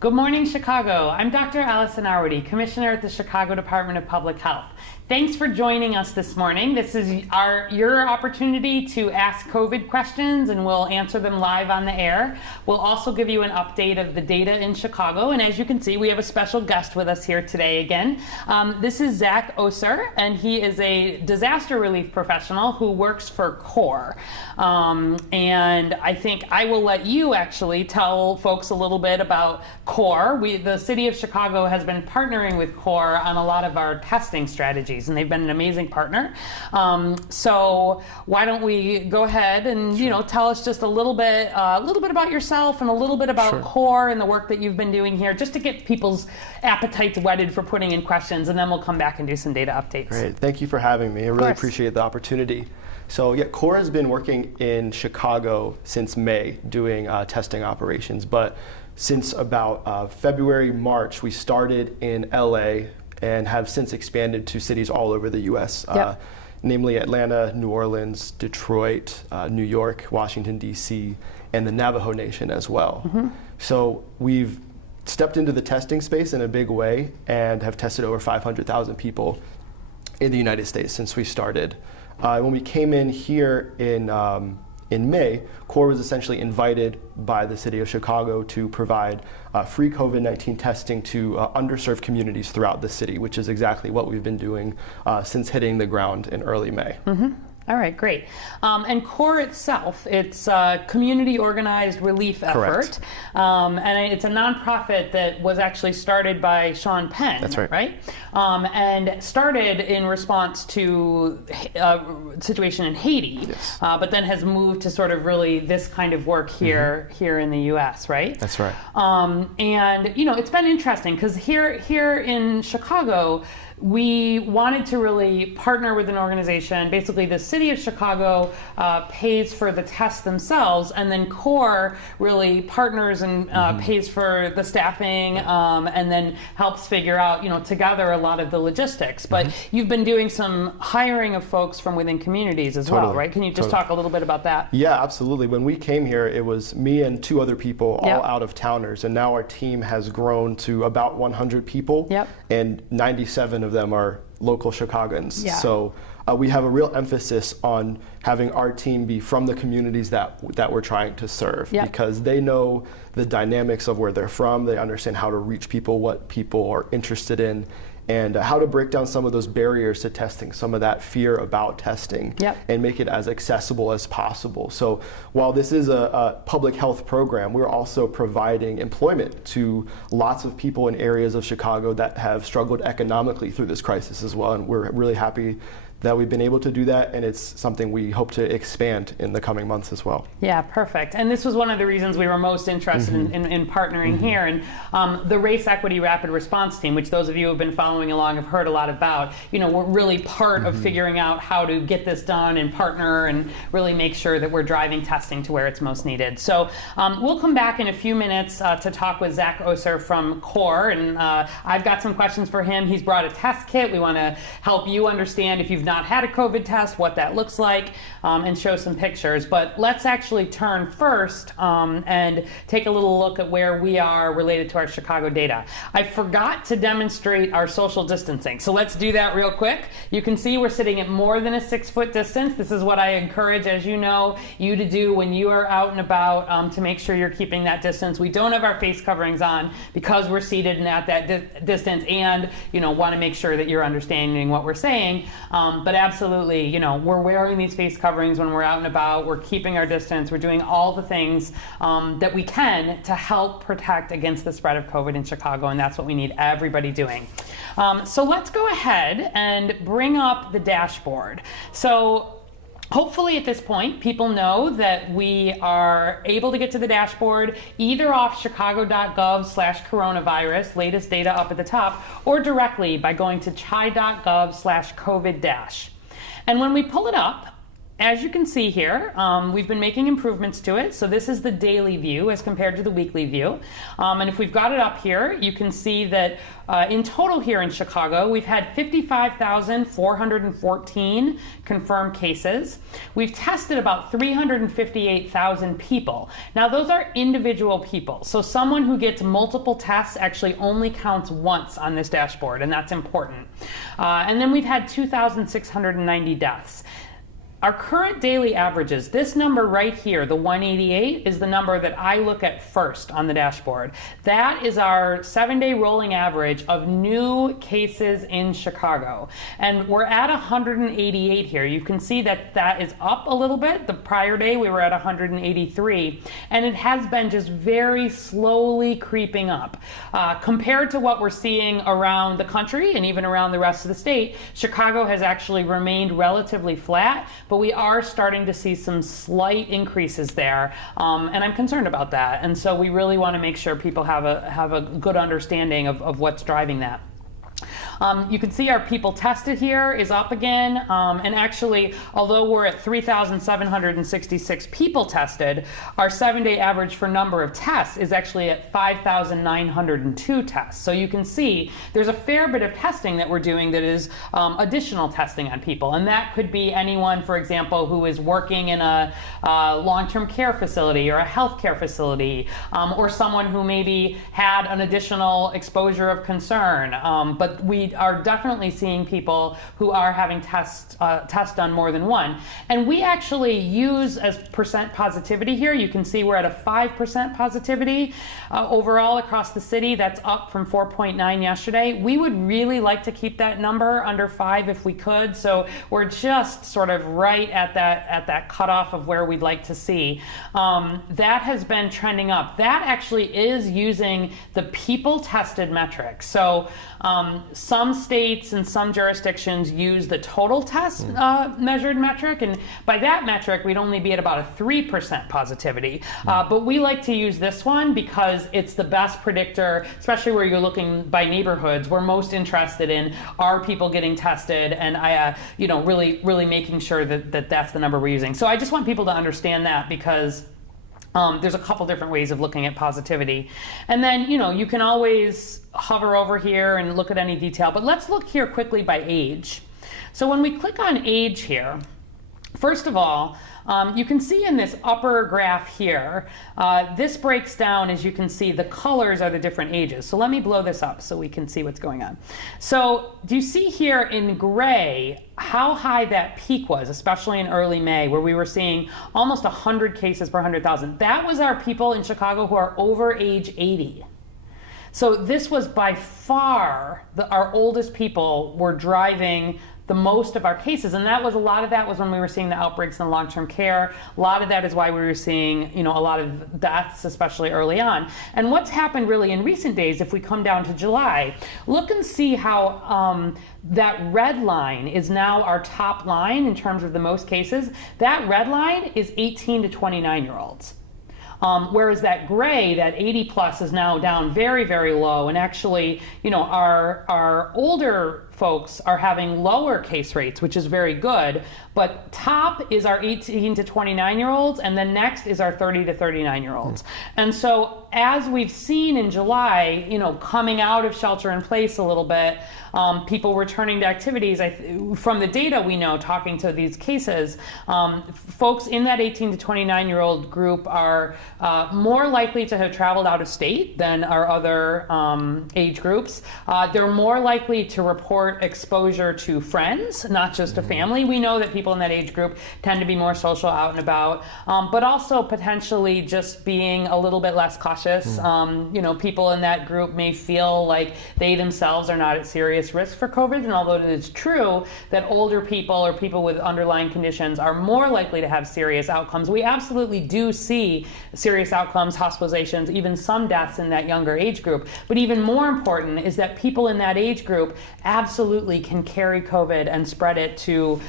Good morning, Chicago. I'm Dr. Allison Arwady, Commissioner at the Chicago Department of Public Health. Thanks for joining us this morning. This is your opportunity to ask COVID questions, and we'll answer them live on the air. We'll also give you an update of the data in Chicago, and as you can see, we have a special guest with us here today again. This is Zach Oser, and he is a disaster relief professional who works for CORE. And I think I will let you actually tell folks a little bit about CORE. The city of Chicago has been partnering with CORE on a lot of our testing strategies, and they've been an amazing partner. So why don't we go ahead and tell us just a little bit about yourself and a little bit about CORE and the work that you've been doing here, just to get people's appetites whetted for putting in questions, and then we'll come back and do some data updates. Great, thank you for having me. I really appreciate the opportunity. So yeah, CORE has been working in Chicago since May doing testing operations, but since about February, March, we started in LA and have since expanded to cities all over the US, namely Atlanta, New Orleans, Detroit, New York, Washington, DC, and the Navajo Nation as well. So we've stepped into the testing space in a big way and have tested over 500,000 people in the United States since we started. When we came in here in May, CORE was essentially invited by the city of Chicago to provide free COVID-19 testing to underserved communities throughout the city, which is exactly what we've been doing since hitting the ground in early May. All right, great. And CORE itself, it's a community organized relief effort. And it's a nonprofit that was actually started by Sean Penn. That's right. And started in response to a situation in Haiti, but then has moved to sort of really this kind of work here in the US, right? That's right. And it's been interesting because here in Chicago, we wanted to really partner with an organization. Basically, the city of Chicago pays for the tests themselves, and then CORE really partners and pays for the staffing, and then helps figure out, together a lot of the logistics. But you've been doing some hiring of folks from within communities as well, right? Can you just talk a little bit about that? Yeah, absolutely. When we came here, it was me and two other people, all out of towners, and now our team has grown to about 100 people, and 97 of them are local Chicagoans. So we have a real emphasis on having our team be from the communities that we're trying to serve, because they know the dynamics of where they're from. They understand how to reach people, what people are interested in, and how to break down some of those barriers to testing, some of that fear about testing, and make it as accessible as possible. So while this is a public health program, we're also providing employment to lots of people in areas of Chicago that have struggled economically through this crisis as well, and we're really happy that we've been able to do that, and it's something we hope to expand in the coming months as well. Yeah, perfect. And this was one of the reasons we were most interested in partnering here. And the Race Equity Rapid Response Team, which those of you who have been following along have heard a lot about, we're really part of figuring out how to get this done and partner and really make sure that we're driving testing to where it's most needed. So we'll come back in a few minutes to talk with Zach Oser from CORE, and I've got some questions for him. He's brought a test kit. We want to help you understand, if you've not had a COVID test, what that looks like, and show some pictures. But let's actually turn first and take a little look at where we are related to our Chicago data. I forgot to demonstrate our social distancing, so let's do that real quick. You can see we're sitting at more than a 6-foot distance. This is what I encourage, as you know, you to do when you are out and about, to make sure you're keeping that distance. We don't have our face coverings on because we're seated and at that distance, and want to make sure that you're understanding what we're saying. But absolutely, we're wearing these face coverings when we're out and about. We're keeping our distance. We're doing all the things that we can to help protect against the spread of COVID in Chicago, and that's what we need everybody doing. So let's go ahead and bring up the dashboard. So hopefully at this point, people know that we are able to get to the dashboard either off chicago.gov/coronavirus, latest data up at the top, or directly by going to chi.gov/covid-. And when we pull it up, as you can see here, we've been making improvements to it. So this is the daily view as compared to the weekly view. And if we've got it up here, you can see that in total here in Chicago, we've had 55,414 confirmed cases. We've tested about 358,000 people. Now those are individual people. So someone who gets multiple tests actually only counts once on this dashboard, and that's important. And then we've had 2,690 deaths. Our current daily averages, this number right here, the 188, is the number that I look at first on the dashboard. That is our 7-day rolling average of new cases in Chicago. And we're at 188 here. You can see that that is up a little bit. The prior day we were at 183, and it has been just very slowly creeping up. Compared to what we're seeing around the country and even around the rest of the state, Chicago has actually remained relatively flat, but we are starting to see some slight increases there, and I'm concerned about that. And so we really want to make sure people have a good understanding of what's driving that. You can see our people tested here is up again, and actually, although we're at 3,766 people tested, our 7-day average for number of tests is actually at 5,902 tests. So you can see there's a fair bit of testing that we're doing that is additional testing on people, and that could be anyone, for example, who is working in a long-term care facility or a healthcare facility, or someone who maybe had an additional exposure of concern, but we are definitely seeing people who are having tests done more than one. And we actually use as percent positivity here. You can see we're at a 5% positivity overall across the city. That's up from 4.9 yesterday. We would really like to keep that number under 5 if we could. So we're just sort of right at that cutoff of where we'd like to see. That has been trending up. That actually is using the people tested metric. So some states and some jurisdictions use the total test measured metric, and by that metric we'd only be at about a 3% positivity. But we like to use this one because it's the best predictor, especially where you're looking by neighborhoods. We're most interested in are people getting tested, and really making sure that that's the number we're using. So I just want people to understand that, because there's a couple different ways of looking at positivity. And then, you can always hover over here and look at any detail, but let's look here quickly by age. So when we click on age here, first of all, you can see in this upper graph here, this breaks down, as you can see, the colors are the different ages. So let me blow this up so we can see what's going on. So do you see here in gray how high that peak was, especially in early May, where we were seeing almost 100 cases per 100,000? That was our people in Chicago who are over age 80. So this was by far our oldest people were driving the most of our cases, and a lot of that was when we were seeing the outbreaks in long-term care. A lot of that is why we were seeing, a lot of deaths, especially early on. And what's happened really in recent days, if we come down to July, look and see how that red line is now our top line in terms of the most cases. That red line is 18 to 29-year-olds. Whereas that gray, that 80 plus, is now down very, very low. And actually, our older folks are having lower case rates, which is very good. But top is our 18 to 29-year-olds, and then next is our 30 to 39-year-olds. And so as we've seen in July, coming out of shelter in place a little bit, people returning to activities, from the data we know, talking to these cases, folks in that 18 to 29-year-old group are more likely to have traveled out of state than our other age groups. They're more likely to report exposure to friends, not just to family. We know that people in that age group tend to be more social, out and about, but also potentially just being a little bit less cautious. People in that group may feel like they themselves are not at serious risk for COVID, and although it is true that older people or people with underlying conditions are more likely to have serious outcomes, we absolutely do see serious outcomes, hospitalizations, even some deaths in that younger age group. But even more important is that people in that age group absolutely can carry COVID and spread it to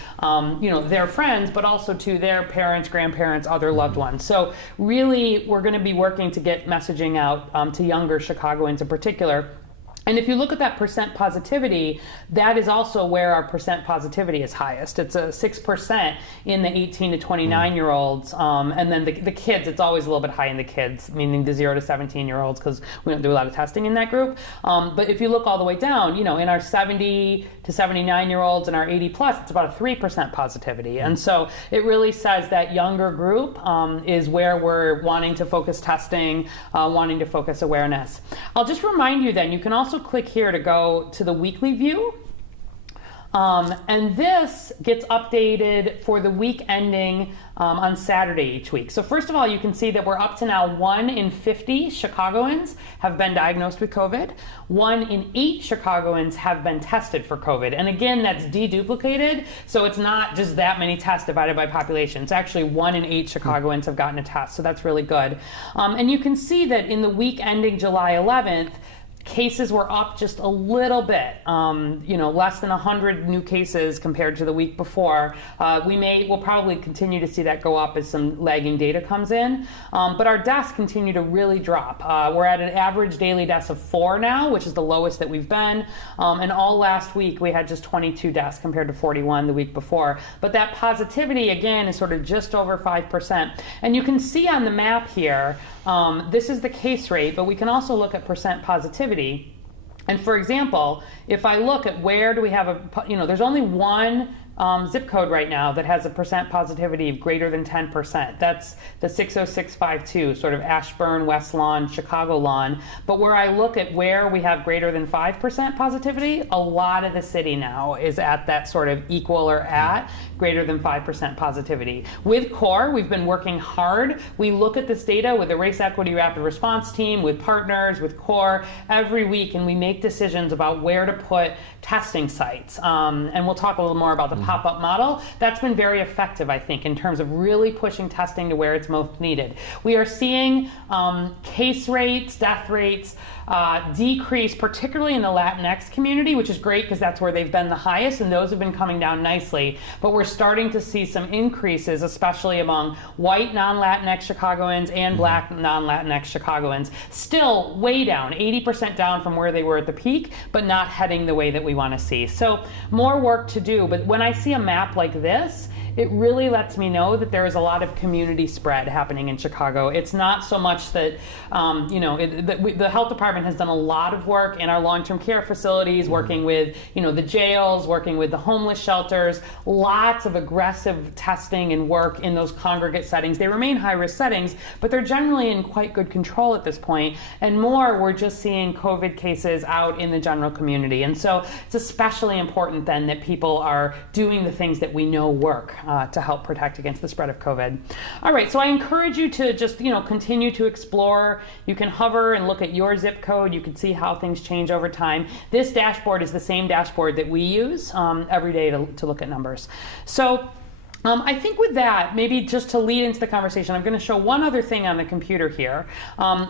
their friends, but also to their parents, grandparents, other loved ones. So really, we're going to be working to get messaging out to younger Chicagoans in particular. And if you look at that percent positivity, that is also where our percent positivity is highest. It's a 6% in the 18 to 29-year-olds. And then the kids, it's always a little bit high in the kids, meaning the 0 to 17-year-olds, because we don't do a lot of testing in that group. But if you look all the way down, in our 70 to 79-year-olds and our 80 plus, it's about a 3% positivity. And so it really says that younger group is where we're wanting to focus testing, wanting to focus awareness. I'll just remind you then, you can also click here to go to the weekly view. And this gets updated for the week ending on Saturday each week. So first of all, you can see that we're up to now 1 in 50 Chicagoans have been diagnosed with COVID. 1 in 8 Chicagoans have been tested for COVID. And again, that's deduplicated. So it's not just that many tests divided by population. It's actually 1 in 8 Chicagoans have gotten a test. So that's really good. And you can see that in the week ending July 11th, cases were up just a little bit, less than 100 new cases compared to the week before. We'll probably continue to see that go up as some lagging data comes in. But our deaths continue to really drop. We're at an average daily deaths of 4 now, which is the lowest that we've been. And all last week we had just 22 deaths compared to 41 the week before. But that positivity again is sort of just over 5%. And you can see on the map here, this is the case rate, but we can also look at percent positivity. And for example, if I look at where do we have there's only one zip code right now that has a percent positivity of greater than 10%. That's the 60652, sort of Ashburn, West Lawn, Chicago Lawn. But where I look at where we have greater than 5% positivity, a lot of the city now is at that sort of equal or at greater than 5% positivity. With CORE, we've been working hard. We look at this data with the Race Equity Rapid Response Team, with partners, with CORE every week, and we make decisions about where to put testing sites. And we'll talk a little more about the pop-up model. That's been very effective, I think, in terms of really pushing testing to where it's most needed. We are seeing case rates, death rates decrease, particularly in the Latinx community, which is great because that's where they've been the highest, and those have been coming down nicely. But we're starting to see some increases, especially among white non-Latinx Chicagoans and black non-Latinx Chicagoans. Still way down, 80% down from where they were at the peak, but not heading the way that we want to see. So more work to do, but when I see a map like this, it really lets me know that there is a lot of community spread happening in Chicago. It's not so much that, the health department has done a lot of work in our long-term care facilities, working with, the jails, working with the homeless shelters, lots of aggressive testing and work in those congregate settings. They remain high-risk settings, but they're generally in quite good control at this point. And more, we're just seeing COVID cases out in the general community. And so it's especially important then that people are doing the things that we know work to help protect against the spread of COVID. All right, so I encourage you to just continue to explore. You can hover and look at your zip code. You can see how things change over time. This dashboard is the same dashboard that we use every day to look at numbers. So I think with that, maybe just to lead into the conversation, I'm going to show one other thing on the computer here,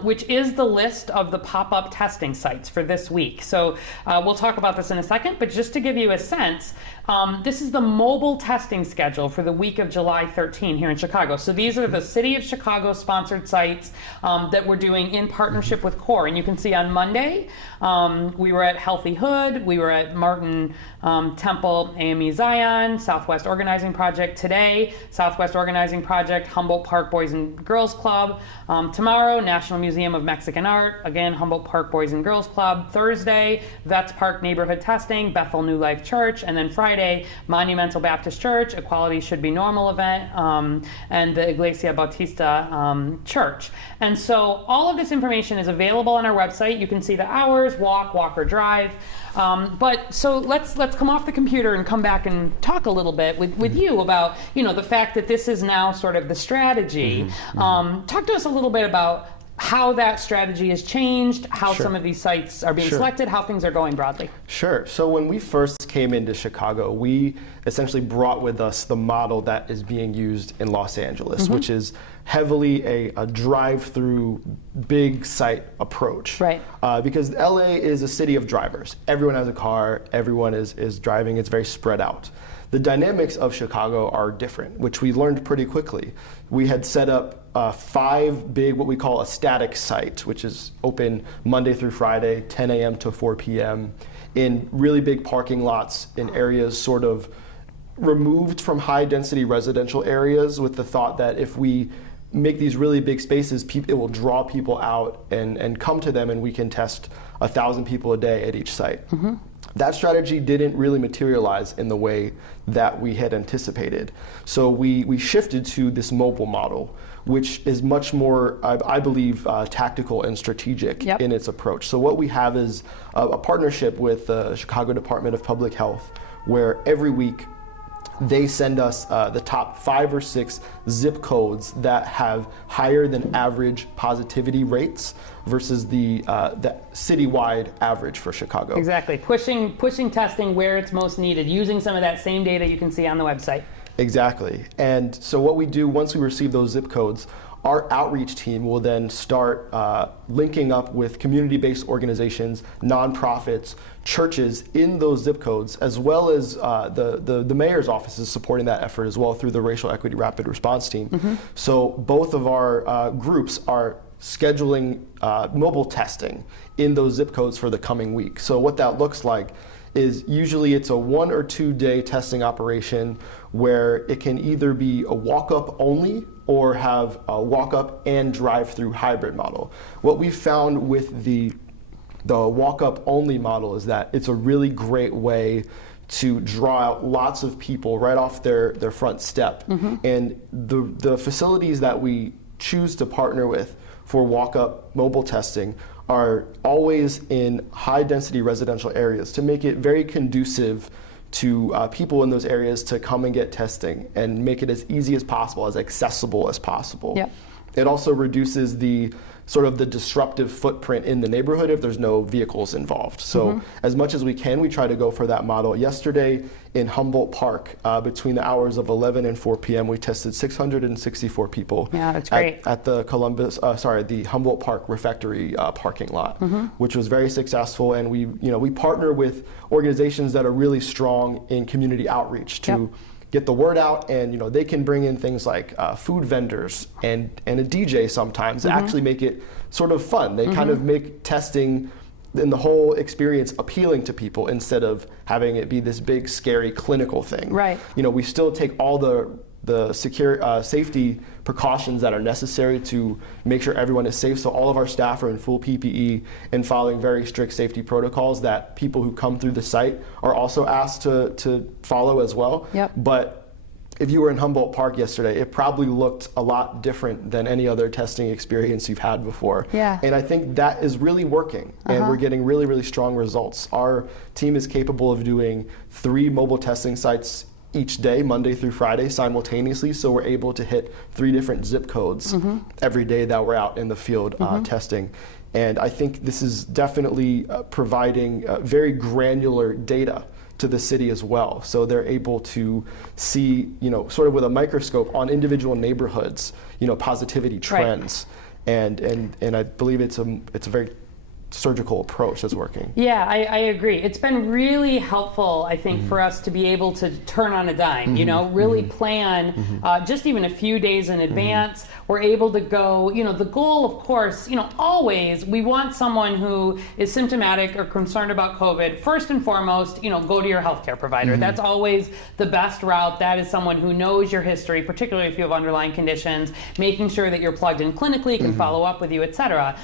which is the list of the pop-up testing sites for this week. So we'll talk about this in a second, but just to give you a sense, this is the mobile testing schedule for the week of July 13 here in Chicago. So these are the City of Chicago sponsored sites that we're doing in partnership with CORE. And you can see on Monday, we were at Healthy Hood, we were at Martin Temple AME Zion, Southwest Organizing Project. Today, Southwest Organizing Project, Humboldt Park Boys and Girls Club. Tomorrow, National Museum of Mexican Art, again, Humboldt Park Boys and Girls Club. Thursday, Vets Park Neighborhood Testing, Bethel New Life Church. And then Friday, Monumental Baptist Church, Equality Should Be Normal event, and the Iglesia Bautista Church. And so all of this information is available on our website. You can see the hours, walk or drive. But so let's come off the computer and come back and talk a little bit with you about the fact that this is now sort of the strategy. Talk to us a little bit about how that strategy has changed, how some of these sites are being selected, how things are going broadly. Sure. So when we first came into Chicago, we essentially brought with us the model that is being used in Los Angeles, which is heavily a drive-through big site approach. Right. Because LA is a city of drivers. Everyone has a car, everyone is driving, it's very spread out. The dynamics of Chicago are different, which we learned pretty quickly. We had set up 5 big, what we call a static site, which is open Monday through Friday, 10 a.m. to 4 p.m., in really big parking lots in areas sort of removed from high density residential areas, with the thought that if we make these really big spaces, it will draw people out and come to them, and we can test 1,000 people a day at each site. Mm-hmm. That strategy didn't really materialize in the way that we had anticipated. So we shifted to this mobile model, which is much more, I believe, tactical and strategic in its approach. So what we have is a partnership with the Chicago Department of Public Health, where every week they send us the top 5 or 6 zip codes that have higher than average positivity rates versus the citywide average for Chicago. Exactly, pushing testing where it's most needed, using some of that same data you can see on the website. Exactly. And so what we do once we receive those zip codes, our outreach team will then start linking up with community-based organizations, nonprofits, churches in those zip codes, as well as the mayor's office is supporting that effort as well through the Racial Equity Rapid Response Team. Mm-hmm. So both of our groups are scheduling mobile testing in those zip codes for the coming week. So what that looks like is usually it's a 1 or 2 day testing operation where it can either be a walk-up only or have a walk-up and drive-through hybrid model. What we found with the walk-up only model is that it's a really great way to draw out lots of people right off their front step. Mm-hmm. And the facilities that we choose to partner with for walk-up mobile testing are always in high-density residential areas to make it very conducive to people in those areas to come and get testing and make it as easy as possible, as accessible as possible. Yep. It also reduces the sort of the disruptive footprint in the neighborhood if there's no vehicles involved. So as much as we can, we try to go for that model. Yesterday in Humboldt Park, between the hours of 11 and 4 p.m., we tested 664 people. Yeah, that's great. At the the Humboldt Park refectory parking lot, which was very successful. And we partner with organizations that are really strong in community outreach to get the word out, and they can bring in things like food vendors and a DJ sometimes to actually make it sort of fun. They kind of make testing and the whole experience appealing to people instead of having it be this big, scary clinical thing. Right. We still take all the secure safety precautions that are necessary to make sure everyone is safe. So all of our staff are in full PPE and following very strict safety protocols that people who come through the site are also asked to follow as well. Yep. But if you were in Humboldt Park yesterday, it probably looked a lot different than any other testing experience you've had before. Yeah. And I think that is really working, and we're getting really, really strong results. Our team is capable of doing 3 mobile testing sites each day, Monday through Friday, simultaneously, so we're able to hit 3 different zip codes every day that we're out in the field testing. And I think this is definitely providing very granular data to the city as well. So they're able to see, sort of with a microscope on individual neighborhoods, positivity trends. Right. And I believe it's a very surgical approach that's working. Yeah, I agree. It's been really helpful, I think, for us to be able to turn on a dime, really plan just even a few days in advance. We're able to go, the goal, of course, always we want someone who is symptomatic or concerned about COVID, first and foremost, go to your healthcare provider. That's always the best route. That is someone who knows your history, particularly if you have underlying conditions, making sure that you're plugged in clinically, can follow up with you, et cetera.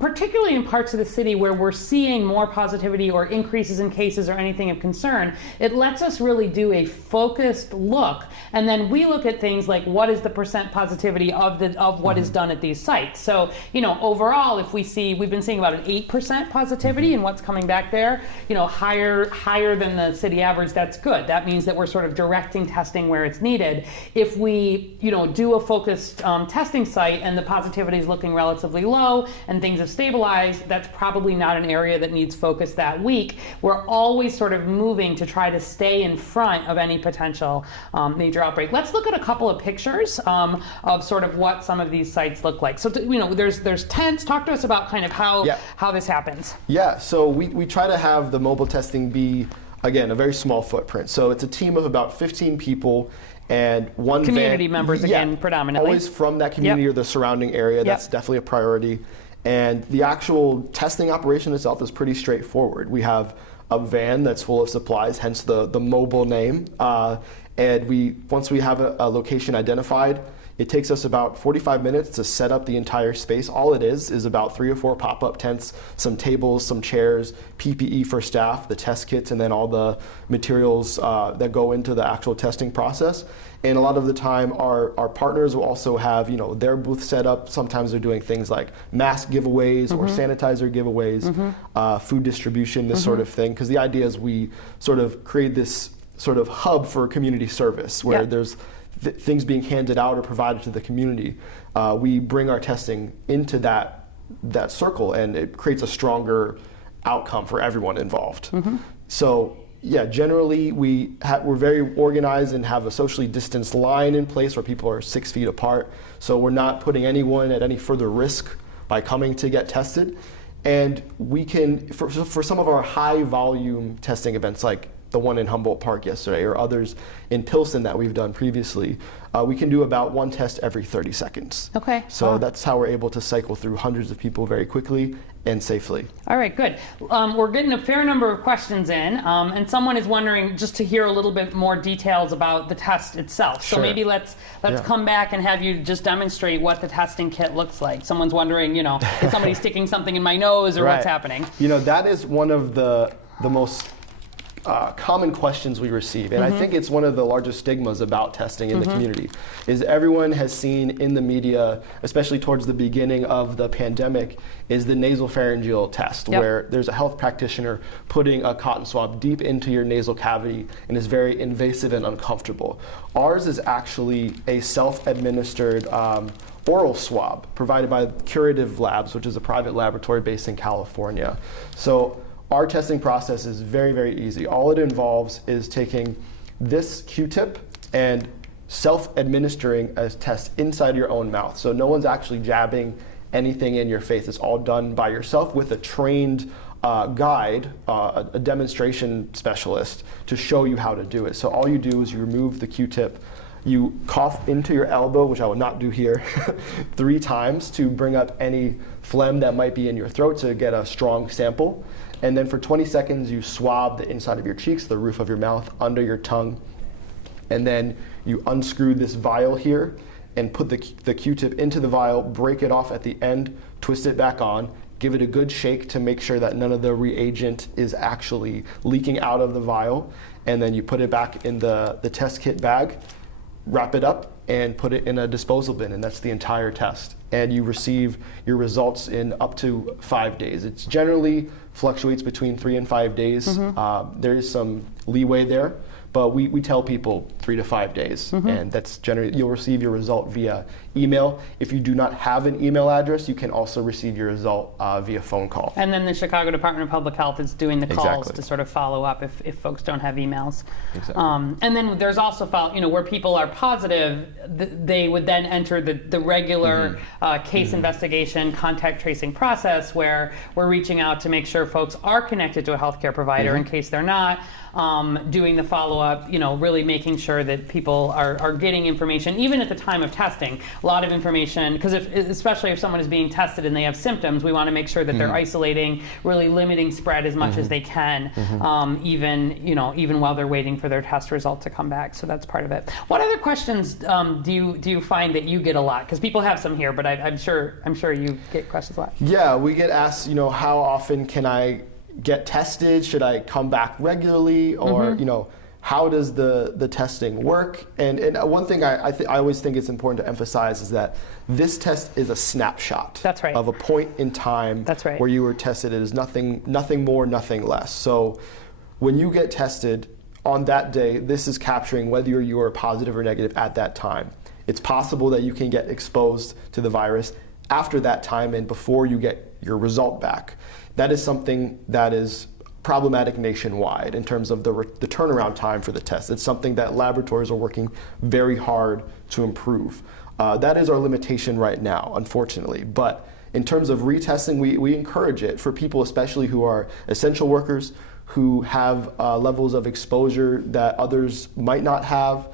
Particularly in parts of the city where we're seeing more positivity or increases in cases or anything of concern, it lets us really do a focused look, and then we look at things like what is the percent positivity of what is done at these sites. So overall, if we've been seeing about an 8% positivity in what's coming back there, higher than the city average. That's good. That means that we're sort of directing testing where it's needed. If we do a focused testing site and the positivity is looking relatively low and things have stabilized, that's that's probably not an area that needs focus that week. We're always sort of moving to try to stay in front of any potential major outbreak. Let's look at a couple of pictures of sort of what some of these sites look like. So, there's tents. Talk to us about kind of how this happens. Yeah, so we try to have the mobile testing be, again, a very small footprint. So it's a team of about 15 people and one community van, members, again, predominantly. Always from that community or the surrounding area. That's definitely a priority. And the actual testing operation itself is pretty straightforward. We have a van that's full of supplies, hence the mobile name. And once we have a location identified, it takes us about 45 minutes to set up the entire space. All it is about 3 or 4 pop-up tents, some tables, some chairs, PPE for staff, the test kits, and then all the materials that go into the actual testing process. And a lot of the time, our partners will also have their booth set up. Sometimes they're doing things like mask giveaways or sanitizer giveaways, food distribution, this sort of thing. Because the idea is we sort of create this sort of hub for community service where there's things being handed out or provided to the community. We bring our testing into that circle, and it creates a stronger outcome for everyone involved. So yeah, generally we're very organized and have a socially distanced line in place where people are 6 feet apart. So we're not putting anyone at any further risk by coming to get tested. And we can, for some of our high volume testing events, like the one in Humboldt Park yesterday, or others in Pilsen that we've done previously, we can do about 1 test every 30 seconds. Okay. So that's how we're able to cycle through hundreds of people very quickly and safely. All right, good. We're getting a fair number of questions in, and someone is wondering just to hear a little bit more details about the test itself. So maybe let's come back and have you just demonstrate what the testing kit looks like. Someone's wondering, is somebody sticking something in my nose or what's happening? That is one of the most common questions we receive, and I think it's one of the largest stigmas about testing in the community, is everyone has seen in the media, especially towards the beginning of the pandemic, is the nasopharyngeal test, where there's a health practitioner putting a cotton swab deep into your nasal cavity and is very invasive and uncomfortable. Ours is actually a self-administered oral swab provided by Curative Labs, which is a private laboratory based in California. So our testing process is very, very easy. All it involves is taking this Q-tip and self-administering a test inside your own mouth. So no one's actually jabbing anything in your face. It's all done by yourself with a trained guide, a demonstration specialist, to show you how to do it. So all you do is you remove the Q-tip, you cough into your elbow, which I will not do here, 3 times to bring up any phlegm that might be in your throat to get a strong sample. And then for 20 seconds, you swab the inside of your cheeks, the roof of your mouth, under your tongue. And then you unscrew this vial here and put the Q-tip into the vial, break it off at the end, twist it back on, give it a good shake to make sure that none of the reagent is actually leaking out of the vial. And then you put it back in the test kit bag, wrap it up, and put it in a disposal bin, and that's the entire test. And you receive your results in up to 5 days. It generally fluctuates between 3 and 5 days. There is some leeway there, but we tell people 3 to 5 days, and that's generally, you'll receive your result via email. If you do not have an email address, you can also receive your result via phone call. And then the Chicago Department of Public Health is doing the calls to sort of follow up if folks don't have emails. And then there's also, where people are positive, they would then enter the regular case investigation, contact tracing process, where we're reaching out to make sure folks are connected to a healthcare provider in case they're not, doing the follow-up, really making sure that people are getting information, even at the time of testing. A lot of information, because especially if someone is being tested and they have symptoms, we want to make sure that they're isolating, really limiting spread as much as they can, even while they're waiting for their test result to come back. So that's part of it. What other questions do you find that you get a lot? Because people have some here, but I'm sure you get questions a lot. Yeah, we get asked, how often can I get tested? Should I come back regularly? Or, how does the testing work? And one thing I always think it's important to emphasize is that this test is a snapshot of a point in time where you were tested. It is nothing more, nothing less. So when you get tested on that day, this is capturing whether you are positive or negative at that time. It's possible that you can get exposed to the virus after that time and before you get your result back. That is something that is problematic nationwide in terms of the turnaround time for the test. It's something that laboratories are working very hard to improve. That is our limitation right now, unfortunately. But in terms of retesting, we encourage it for people, especially who are essential workers, who have levels of exposure that others might not have,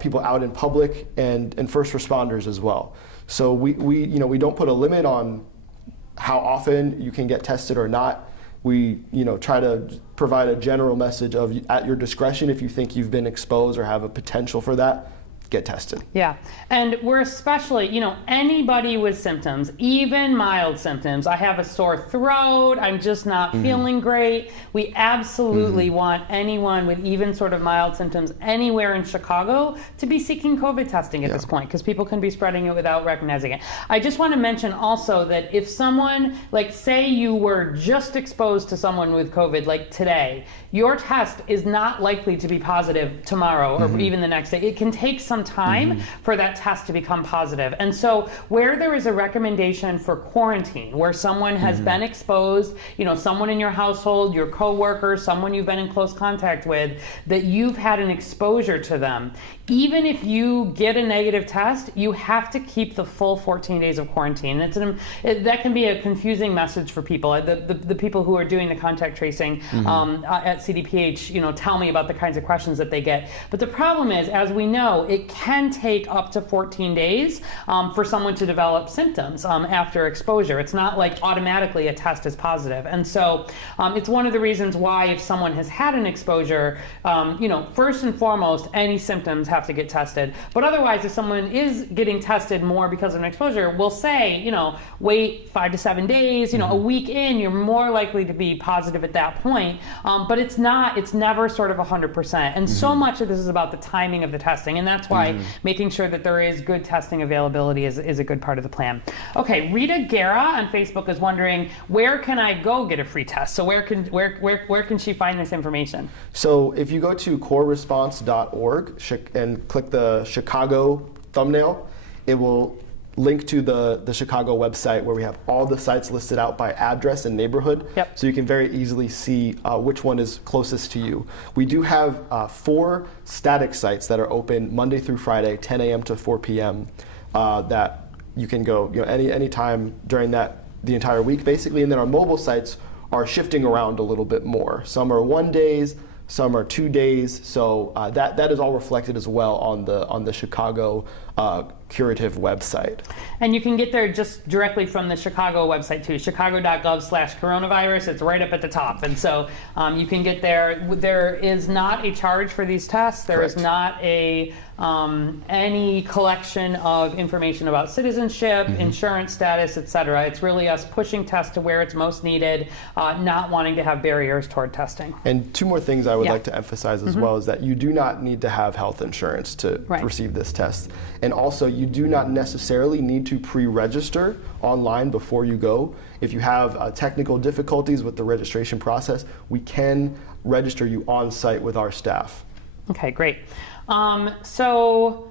people out in public, and first responders as well. So we don't put a limit on how often you can get tested or not. We try to provide a general message of, at your discretion, if you think you've been exposed or have a potential for that, get tested. Yeah, and we're especially, anybody with symptoms, even mild symptoms, I have a sore throat, I'm just not feeling great. We absolutely want anyone with even sort of mild symptoms anywhere in Chicago to be seeking COVID testing at this point, because people can be spreading it without recognizing it. I just want to mention also that if someone, like say you were just exposed to someone with COVID, like today, your test is not likely to be positive tomorrow or even the next day. It can take some time for that test to become positive. And so where there is a recommendation for quarantine, where someone has been exposed, someone in your household, your coworker, someone you've been in close contact with, that you've had an exposure to them, even if you get a negative test, you have to keep the full 14 days of quarantine. That can be a confusing message for people. The people who are doing the contact tracing at CDPH, tell me about the kinds of questions that they get. But the problem is, as we know, it can take up to 14 days for someone to develop symptoms after exposure. It's not like automatically a test is positive. And so it's one of the reasons why, if someone has had an exposure, first and foremost, any symptoms have to get tested. But otherwise, if someone is getting tested more because of an exposure, we'll say, wait 5 to 7 days, a week in, you're more likely to be positive at that point. But it's never sort of 100%. And so much of this is about the timing of the testing. And that's why making sure that there is good testing availability is a good part of the plan. Okay, Rita Guerra on Facebook is wondering, where can I go get a free test? So where can she find this information? So if you go to coreresponse.org and click the Chicago thumbnail, it will link to the Chicago website, where we have all the sites listed out by address and neighborhood. Yep. So you can very easily see which one is closest to you. We do have 4 static sites that are open Monday through Friday, 10 a.m. to 4 p.m. That you can go any time during the entire week, basically. And then our mobile sites are shifting around a little bit more. Some are 1 days, some are 2 days. So that is all reflected as well on the Chicago Curative website. And you can get there just directly from the Chicago website too, chicago.gov/coronavirus. It's right up at the top. And so you can get there. There is not a charge for these tests. There Correct. is not any collection of information about citizenship, insurance status, etc. It's really us pushing tests to where it's most needed, not wanting to have barriers toward testing. And 2 more things I would like to emphasize as well is that you do not need to have health insurance to receive this test. And also, you do not necessarily need to pre-register online before you go. If you have technical difficulties with the registration process, we can register you on site with our staff. Okay, great. So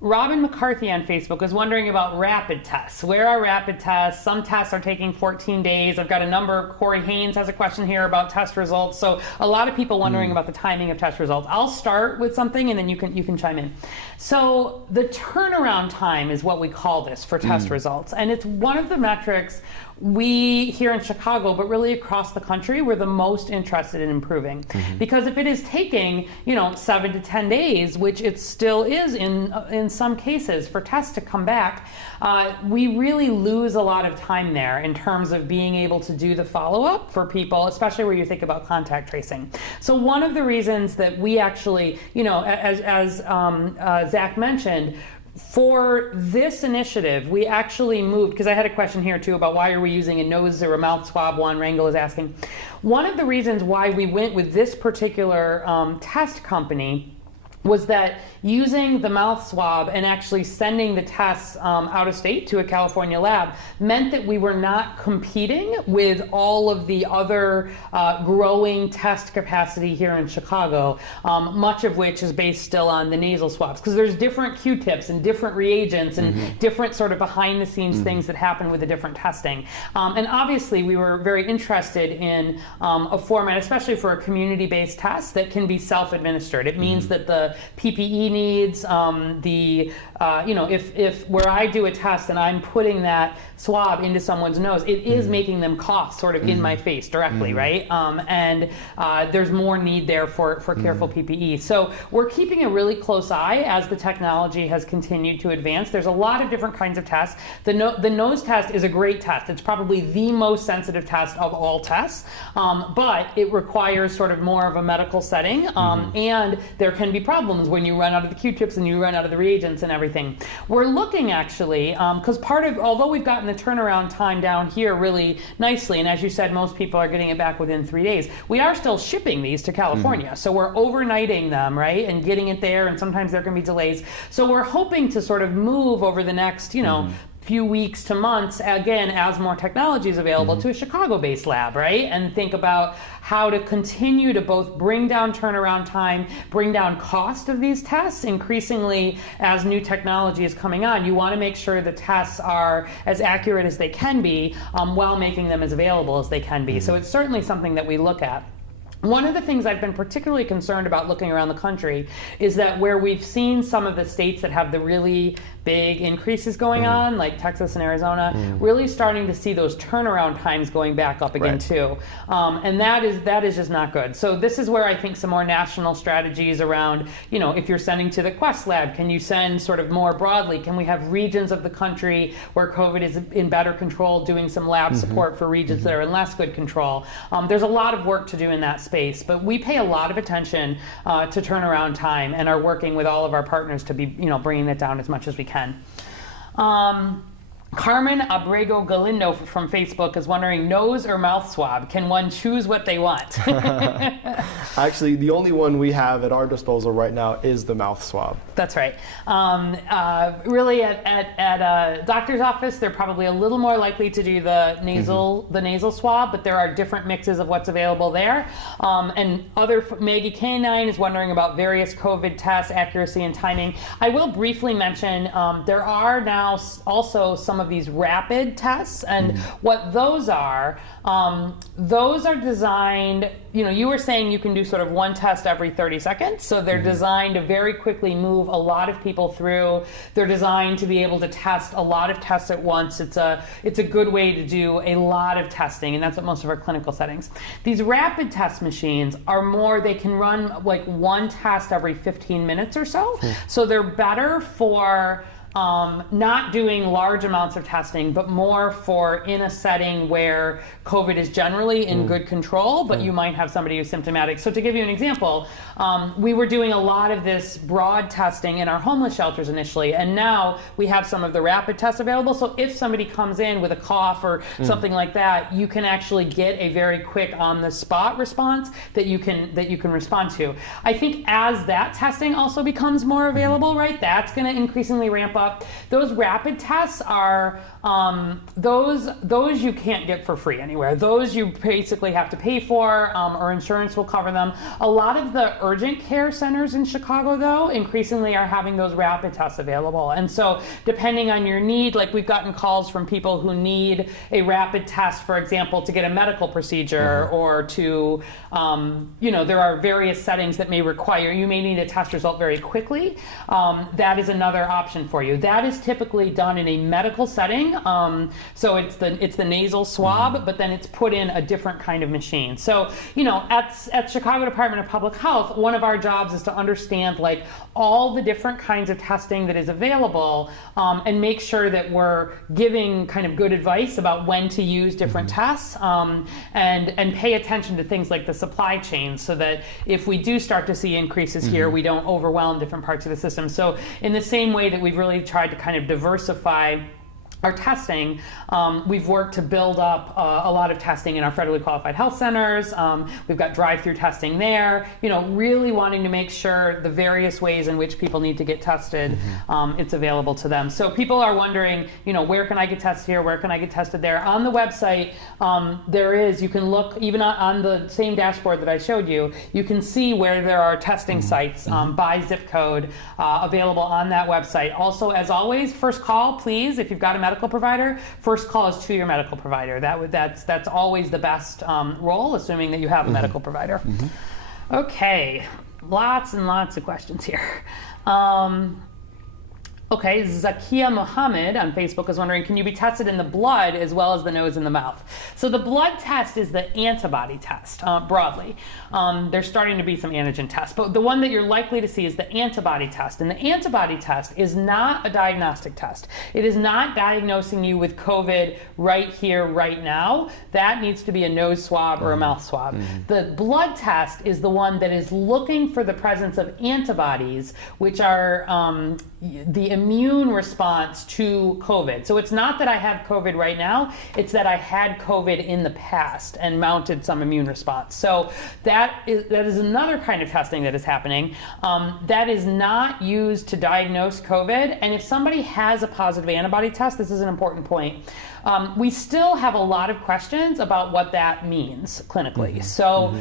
Robin McCarthy on Facebook is wondering about rapid tests. Where are rapid tests? Some tests are taking 14 days. I've got a number. Corey Haynes has a question here about test results. So a lot of people wondering about the timing of test results. I'll start with something and then you can chime in. So the turnaround time is what we call this for test results. And it's one of the metrics we here in Chicago, but really across the country, we're the most interested in improving. Because if it is taking, 7 to 10 days, which it still is in some cases for tests to come back, we really lose a lot of time there in terms of being able to do the follow-up for people, especially where you think about contact tracing. So one of the reasons that we actually, as Zach mentioned, for this initiative, we actually moved, because I had a question here too about why are we using a nose or a mouth swab one, Rangel is asking. One of the reasons why we went with this particular test company was that using the mouth swab and actually sending the tests out of state to a California lab meant that we were not competing with all of the other growing test capacity here in Chicago, much of which is based still on the nasal swabs, because there's different Q-tips and different reagents and different sort of behind the scenes things that happen with the different testing. And obviously we were very interested in a format, especially for a community-based test, that can be self-administered. It means that the PPE needs, if where I do a test and I'm putting that swab into someone's nose, it is making them cough sort of in my face directly, right? And there's more need there for careful PPE. So we're keeping a really close eye as the technology has continued to advance. There's a lot of different kinds of tests. The nose test is a great test. It's probably the most sensitive test of all tests, but it requires sort of more of a medical setting, and there can be problems when you run out of the Q-tips and you run out of the reagents and everything. We're looking actually, because although we've gotten the turnaround time down here really nicely, and as you said, most people are getting it back within 3 days, we are still shipping these to California. So we're overnighting them, right, and getting it there, and sometimes there can be delays. So we're hoping to sort of move over the next, few weeks to months, again, as more technology is available, to a Chicago-based lab, right? And think about how to continue to both bring down turnaround time, bring down cost of these tests. Increasingly, as new technology is coming on, you want to make sure the tests are as accurate as they can be, while making them as available as they can be. So it's certainly something that we look at. One of the things I've been particularly concerned about looking around the country is that where we've seen some of the states that have the really big increases going on, like Texas and Arizona, really starting to see those turnaround times going back up again too. And that is just not good. So this is where I think some more national strategies around, if you're sending to the Quest lab, can you send sort of more broadly? Can we have regions of the country where COVID is in better control, doing some lab support for regions that are in less good control? There's a lot of work to do in that space, but we pay a lot of attention to turnaround time and are working with all of our partners to be, bringing that down as much as we can. Carmen Abrego Galindo from Facebook is wondering, nose or mouth swab? Can one choose what they want? Actually, the only one we have at our disposal right now is the mouth swab. That's right. Really, at a doctor's office, they're probably a little more likely to do the nasal swab, but there are different mixes of what's available there. And Maggie K9 is wondering about various COVID tests, accuracy and timing. I will briefly mention there are now also some of these rapid tests, and what those are designed, you were saying you can do sort of one test every 30 seconds, so they're designed to very quickly move a lot of people through. They're designed to be able to test a lot of tests at once. It's a good way to do a lot of testing, and that's what most of our clinical settings. These rapid test machines are more, they can run like one test every 15 minutes or so, so they're better for not doing large amounts of testing, but more for in a setting where COVID is generally in good control, but you might have somebody who's symptomatic. So to give you an example, we were doing a lot of this broad testing in our homeless shelters initially, and now we have some of the rapid tests available. So if somebody comes in with a cough or something like that, you can actually get a very quick on-the-spot response that you can respond to. I think as that testing also becomes more available, right, that's going to increasingly ramp up. Those rapid tests are those you can't get for free anywhere. Those you basically have to pay for, or insurance will cover them. A lot of the urgent care centers in Chicago, though, increasingly are having those rapid tests available. And so depending on your need, like we've gotten calls from people who need a rapid test, for example, to get a medical procedure, or to, there are various settings that may require, you may need a test result very quickly. That is another option for you. That is typically done in a medical setting. So it's the nasal swab, but then it's put in a different kind of machine. So, at Chicago Department of Public Health, one of our jobs is to understand like all the different kinds of testing that is available, and make sure that we're giving kind of good advice about when to use different tests, and pay attention to things like the supply chain, so that if we do start to see increases here, we don't overwhelm different parts of the system. So in the same way that we've really tried to kind of diversify our testing, we've worked to build up a lot of testing in our federally qualified health centers. We've got drive-through testing there, really wanting to make sure the various ways in which people need to get tested, it's available to them. So people are wondering, where can I get tested here? Where can I get tested there? On the website, you can look, even on the same dashboard that I showed you, you can see where there are testing sites by zip code available on that website. Also, as always, first call, please, if you've got a medical provider, first call is to your medical provider. That's always the best role, assuming that you have a medical provider. Okay, lots and lots of questions here. Okay, Zakia Mohammed on Facebook is wondering, can you be tested in the blood as well as the nose and the mouth? So the blood test is the antibody test, broadly. There's starting to be some antigen tests, but the one that you're likely to see is the antibody test. And the antibody test is not a diagnostic test. It is not diagnosing you with COVID right here, right now. That needs to be a nose swab or a mouth swab. The blood test is the one that is looking for the presence of antibodies, which are the immune response to COVID. So it's not that I have COVID right now, it's that I had COVID in the past and mounted some immune response. So that is another kind of testing that is happening. That is not used to diagnose COVID. And if somebody has a positive antibody test, this is an important point. We still have a lot of questions about what that means clinically. So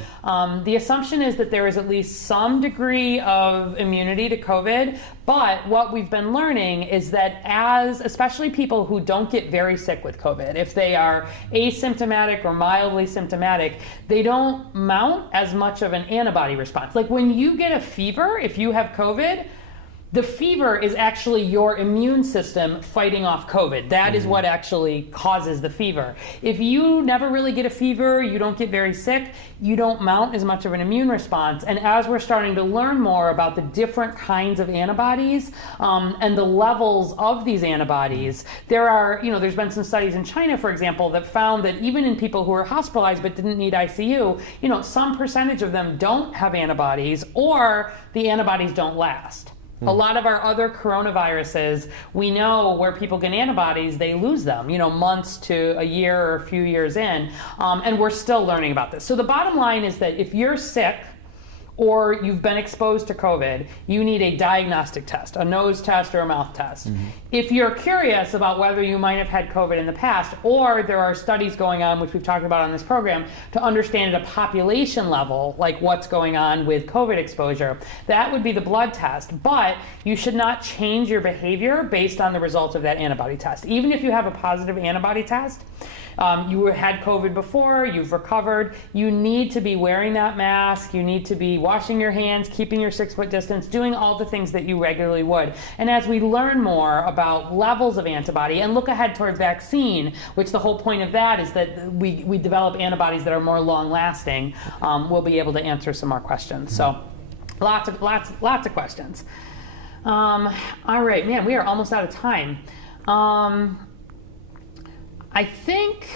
the assumption is that there is at least some degree of immunity to COVID, but what we've been learning is that especially people who don't get very sick with COVID, if they are asymptomatic or mildly symptomatic, they don't mount as much of an antibody response. Like when you get a fever, if you have COVID, the fever is actually your immune system fighting off COVID. That is what actually causes the fever. If you never really get a fever, you don't get very sick, you don't mount as much of an immune response. And as we're starting to learn more about the different kinds of antibodies and the levels of these antibodies, there's been some studies in China, for example, that found that even in people who are hospitalized but didn't need ICU, some percentage of them don't have antibodies, or the antibodies don't last. A lot of our other coronaviruses, we know where people get antibodies, they lose them, months to a year or a few years in, and we're still learning about this. So the bottom line is that if you're sick or you've been exposed to COVID, you need a diagnostic test, a nose test or a mouth test. If you're curious about whether you might have had COVID in the past, or there are studies going on, which we've talked about on this program, to understand at a population level, like what's going on with COVID exposure, that would be the blood test. But you should not change your behavior based on the results of that antibody test. Even if you have a positive antibody test, you had COVID before, you've recovered, you need to be wearing that mask, you need to be washing your hands, keeping your 6-foot distance, doing all the things that you regularly would. And as we learn more about levels of antibody and look ahead towards vaccine, which the whole point of that is that we develop antibodies that are more long lasting, we'll be able to answer some more questions. So lots of questions. All right, man, we are almost out of time. I think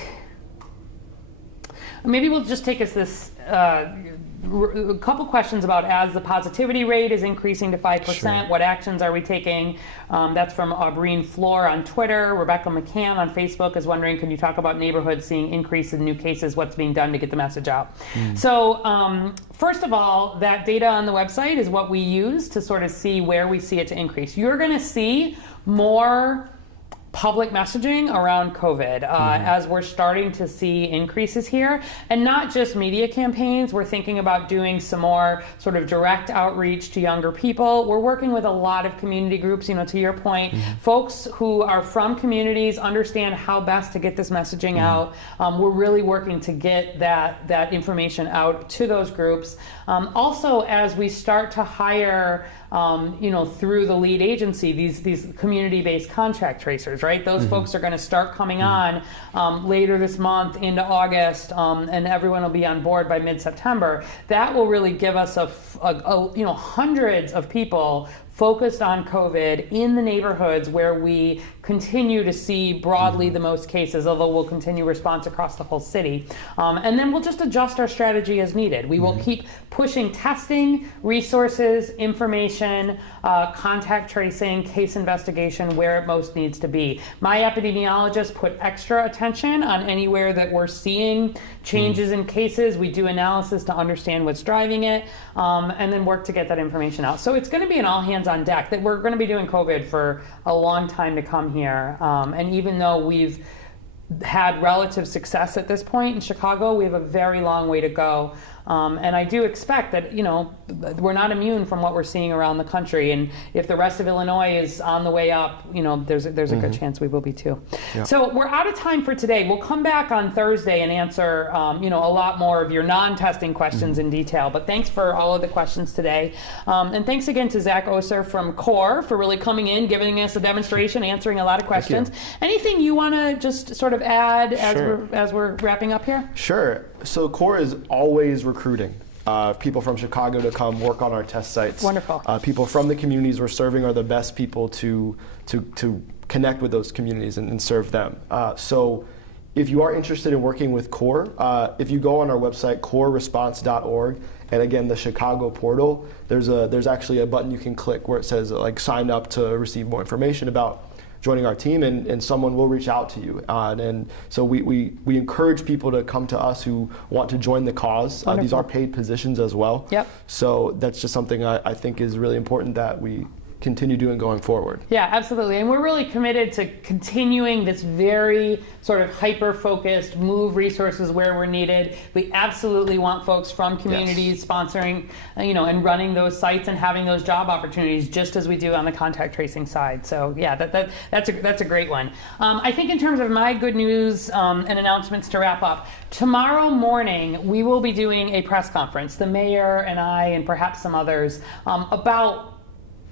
maybe we'll just take us this a couple questions about, as the positivity rate is increasing to 5%, what actions are we taking? That's from Aubreen Floor on Twitter. Rebecca McCann on Facebook is wondering, can you talk about neighborhoods seeing increase in new cases? What's being done to get the message out? So first of all, that data on the website is what we use to sort of see where we see it to increase. You're going to see more public messaging around COVID as we're starting to see increases here, and not just media campaigns. We're thinking about doing some more sort of direct outreach to younger people. We're working with a lot of community groups, to your point, folks who are from communities understand how best to get this messaging out. We're really working to get that information out to those groups. Also, as we start to hire through the lead agency, these community-based contact tracers, right? Those folks are going to start coming on later this month into August, and everyone will be on board by mid-September. That will really give us hundreds of people focused on COVID in the neighborhoods where we continue to see broadly the most cases, although we'll continue response across the whole city. And then we'll just adjust our strategy as needed. We will keep pushing testing, resources, information, contact tracing, case investigation where it most needs to be. My epidemiologists put extra attention on anywhere that we're seeing changes in cases. We do analysis to understand what's driving it, and then work to get that information out. So it's going to be an all hands on deck. That we're going to be doing COVID for a long time to come here. And even though we've had relative success at this point in Chicago, we have a very long way to go. And I do expect that, we're not immune from what we're seeing around the country. And if the rest of Illinois is on the way up, there's a good chance we will be too. Yeah. So we're out of time for today. We'll come back on Thursday and answer, a lot more of your non-testing questions in detail. But thanks for all of the questions today. And thanks again to Zach Oser from CORE for really coming in, giving us a demonstration, answering a lot of questions. Anything you want to just sort of add as we're wrapping up here? Sure. So CORE is always recruiting people from Chicago to come work on our test sites. Wonderful. People from the communities we're serving are the best people to connect with those communities and serve them. So if you are interested in working with CORE, if you go on our website, coreresponse.org, and again, the Chicago portal, there's actually a button you can click where it says sign up to receive more information about joining our team, and someone will reach out to you. And so we encourage people to come to us who want to join the cause. These are paid positions as well. Yep. So that's just something I think is really important that we continue doing going forward. Yeah, absolutely. And we're really committed to continuing this very sort of hyper-focused move resources where we're needed. We absolutely want folks from communities sponsoring, and running those sites and having those job opportunities just as we do on the contact tracing side. So yeah, that's a great one. I think in terms of my good news and announcements to wrap up, tomorrow morning we will be doing a press conference, the mayor and I and perhaps some others, about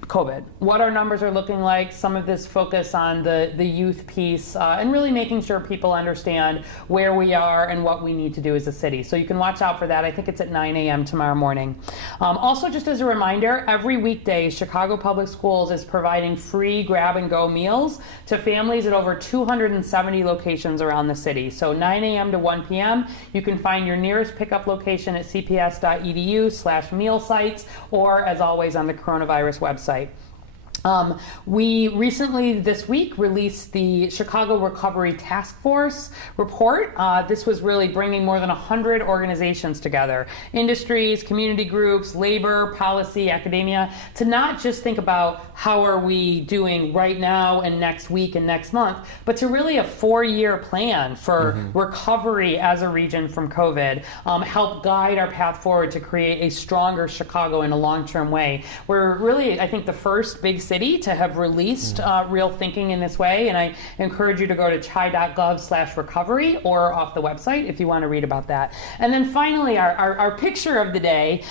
COVID, what our numbers are looking like, some of this focus on the youth piece, and really making sure people understand where we are and what we need to do as a city. So you can watch out for that. I think it's at 9 a.m. tomorrow morning. Also, just as a reminder, every weekday, Chicago Public Schools is providing free grab-and-go meals to families at over 270 locations around the city. So 9 a.m. to 1 p.m., you can find your nearest pickup location at cps.edu/meal sites, or as always on the coronavirus website. We recently this week released the Chicago Recovery Task Force report. This was really bringing more than 100 organizations together, industries, community groups, labor, policy, academia, to not just think about how are we doing right now and next week and next month, but to really a 4-year plan for recovery as a region from COVID, help guide our path forward to create a stronger Chicago in a long-term way. We're really, I think, the first big city to have released real thinking in this way, and I encourage you to go to chai.gov/recovery or off the website if you want to read about that. And then finally, our picture of the day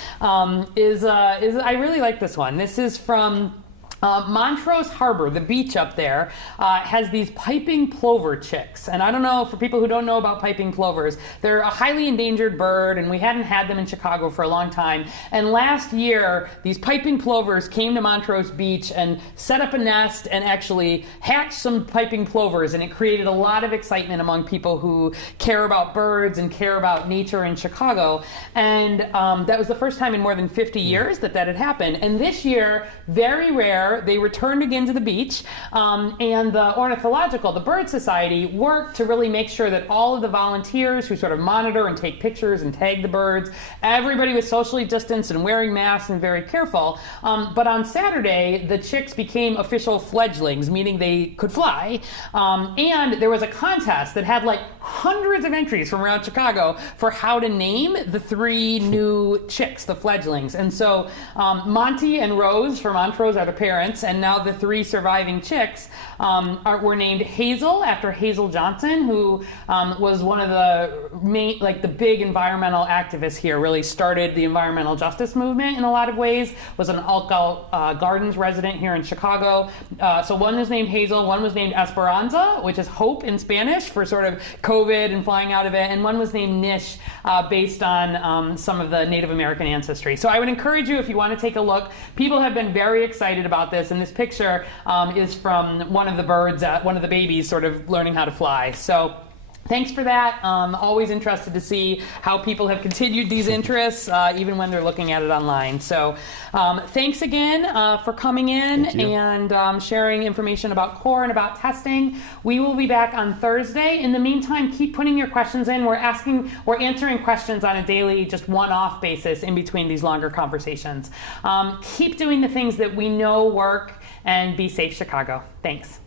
is I really like this one. This is from Montrose Harbor, the beach up there, has these piping plover chicks. And I don't know, for people who don't know about piping plovers, they're a highly endangered bird, and we hadn't had them in Chicago for a long time. And last year, these piping plovers came to Montrose Beach and set up a nest and actually hatched some piping plovers, and it created a lot of excitement among people who care about birds and care about nature in Chicago. And that was the first time in more than 50 years that had happened. And this year, very rare, they returned again to the beach, and the Bird Society, worked to really make sure that all of the volunteers who sort of monitor and take pictures and tag the birds, everybody was socially distanced and wearing masks and very careful. But on Saturday, the chicks became official fledglings, meaning they could fly, and there was a contest that had hundreds of entries from around Chicago for how to name the 3 new chicks, the fledglings. And so Monty and Rose from Montrose are the parents, and now the 3 surviving chicks were named Hazel after Hazel Johnson, who was one of the main, the big environmental activists here, really started the environmental justice movement in a lot of ways, was an Alco Gardens resident here in Chicago. So one was named Hazel, one was named Esperanza, which is hope in Spanish for sort of COVID and flying out of it, and one was named Nish, based on some of the Native American ancestry. So I would encourage you, if you want to take a look, people have been very excited about about this. And this picture is from one of the birds, one of the babies sort of learning how to fly. So thanks for that. Always interested to see how people have continued these interests, even when they're looking at it online. So thanks again for coming in and sharing information about core and about testing. We will be back on Thursday. In the meantime, keep putting your questions in. We're answering questions on a daily, just one-off basis in between these longer conversations. Keep doing the things that we know work, and be safe, Chicago. Thanks.